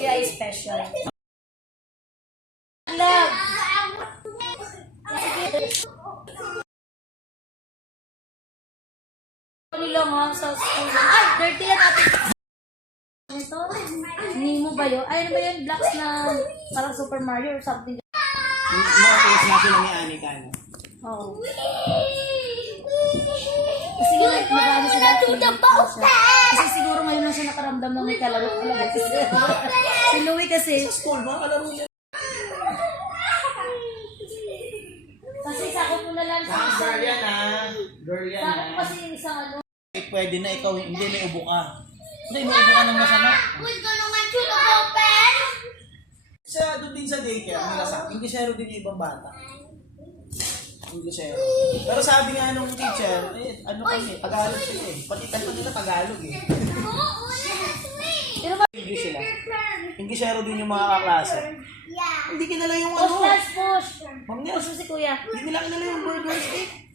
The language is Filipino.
Kuya ay special. Love! Lang ha, sa school. Ay, dirty yan ate. Ito, Nemo ba yun? Ay, ano ba yun? Blocks na parang Super Mario or something. Mga natin lang ni Anika, no? Oo. Kasi nag-ano sila. Kasi siguro ngayon lang siya nakaramdam ng may kalaro. Si Louie kasi. Sa school ba? Alam mo yan? Kasi sakot mo na lang sa Girl yan, ha? Girl yan, sakot ha? kasi yung isang ano. Pwede na ikaw, hindi may ubo ka. Hindi, may ubo ka ng masama. Sa doon din sa daycare, nila sa Inglesero din yung ibang bata. Inglesero. Pero sabi nga nung teacher, ano kasi, Tagalog sila eh. Pati nila Tagalog eh. English sila. Inglesero din yung mga kaklase. Hindi kinala yung ano. Push, Ma'am push si kuya. hindi nila kinala yung burger steak.